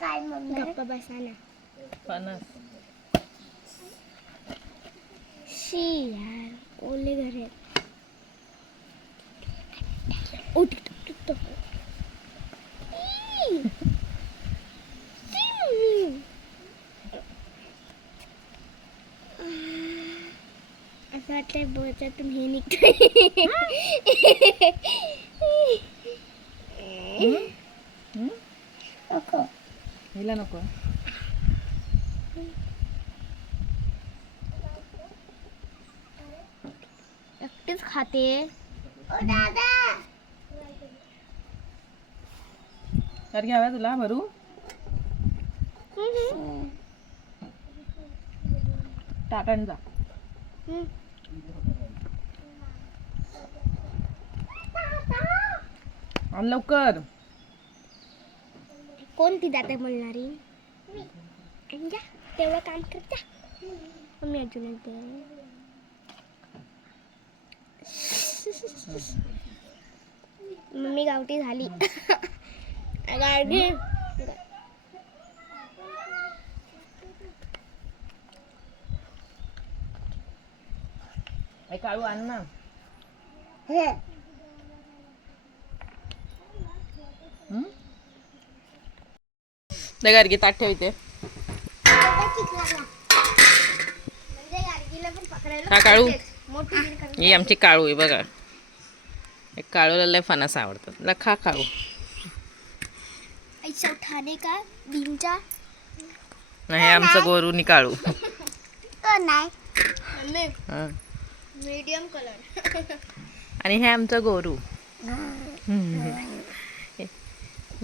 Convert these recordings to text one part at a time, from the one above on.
काय मम्मी गप्पा बसा ना फणस शी यार ओले घर आहे उठ असं वाटतंय बोचातून हे निघतंय. नको. हिला नको. एकटीच खाते. ओ दादा! तर घ्याव्या तुला भरू? टाकण जा. आण लवकर. कोणती जाते बोलणारी? जा तेवढं काम करता मम्मी अजून एकदा. मम्मी गावठी झाली. गावठी आई काळू आण ना हे हं? दे ताट ठेव इथे हा काळू ही आमची काळू आहे बघा हे काळूला लय फणस आवडतात ला खा काळू ऐसा उठाने का बीनचा नाही हे आमचं गोरूनी काळू तो नाही हं. मीडियम कलर आणि हे आमचं गोरू.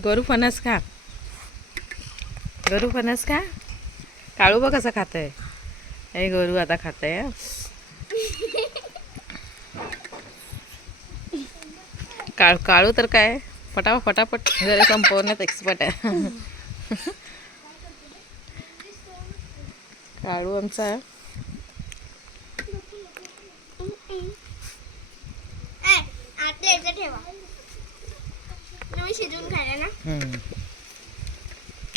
गोरू फणस खा. गोरू फणस खा. काळू बघ कसं खात आहे हे गोरू आता खात आहे काळ काळू तर काय? फटाफट फटाफट. जरा संपवण्यात एक्सपर्ट आहे. काळू आमचा तुम्ही खायला ना.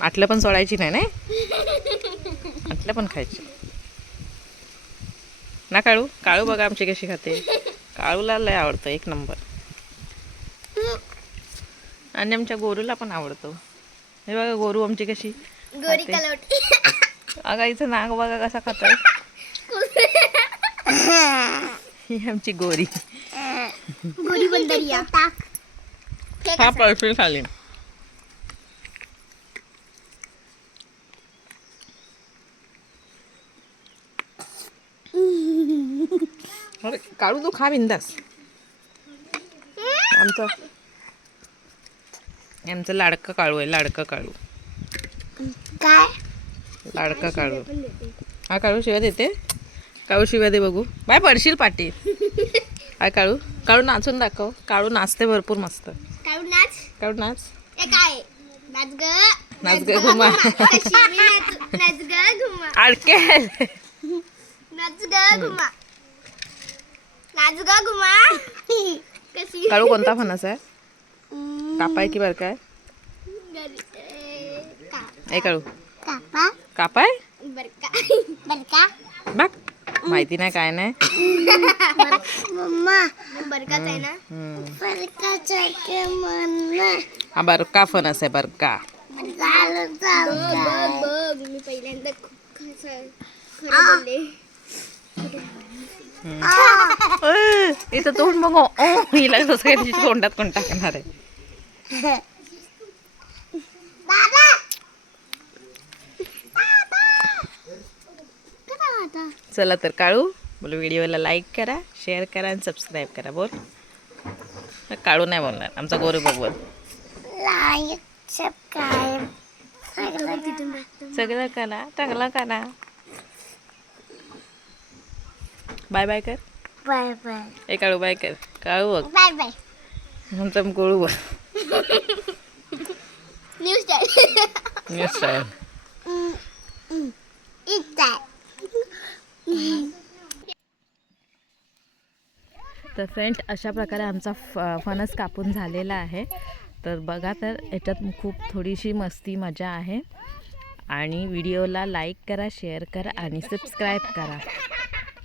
आटलं पण सोडायची नाही नाही? आटलं पण खायची. ना काळू? काळू बघा आमची कशी खाते. काळूला लय आवडतं एक नंबर. आणि आमच्या गोरूला पण आवडतो. हे बघा गोरू आमची कशी खाते. अगा इथं नाग बघा कसा खातोय. ही आमची गोरी. गोरी बंदरिया टाक हा पळफिल खाली अरे काळू तू खा बिंदास. आमचं आमचं लाडकं काळू आहे लाडकं काळू. काय? लाडका काळू हा काळू शिव्या देते. काळू शिव्या दे बघू. बाय पडशील पाठी काय काळू. काळू नाचून दाखव. काळू नाचते भरपूर मस्त. काढून नाच. काळू नाच. ए काय? नाच ग. नाच ग घुमा. नाच ग अडके नाच ग घुमा. नाच ग घुमा. कशी? काळू कोणता फणस आहे? कापाय की बरं काय? ए, काळू. कापा. कापाय? बरका. बर का बघ. माहिती नाही काय नाही. मम्मा. बरकाच आहे ना? हम्म. बरकाचं मन हा बरका फणस आहे बरका. इथं तोंड बघ. ओ हिला कसं काय तिच्या तोंडात कोण टाकणार आहे दादा चला तर काळू बोल व्हिडिओला लाईक करा शेअर करा आणि सबस्क्राईब करा. बोल. काळू नाही बोलणार. आमचा गोरू बघ बोल लाईक सबस्क्राईब सगळं करा चांगला करा. बाय बाय कर. बाय बाय ए काळू बाय कर. काळू बघ. बाय बाय आमचा गोळू बघ. न्यूज स्टाईल न्यूज स्टाईल इथं तर फ्रेंड अशा प्रकारे आमचा फ फणस कापून झालेला आहे. तर बघा तर याच्यात खूप थोडीशी मस्ती मजा आहे. आणि व्हिडिओला लाईक करा शेअर करा आणि सबस्क्राईब करा.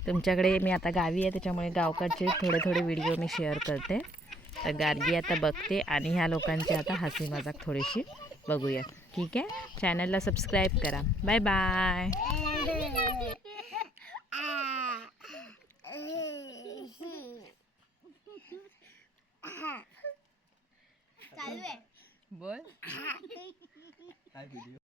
तुमच्याकडे मी आता गावी आहे त्याच्यामुळे गावकडचे थोडे थोडे व्हिडिओ मी शेअर करते. तर गार्गी आता बघते आणि ह्या लोकांची आता हसी मजाक थोडीशी बघूया ठीक आहे? चॅनलला सबस्क्राईब करा. बाय. बाय. बोल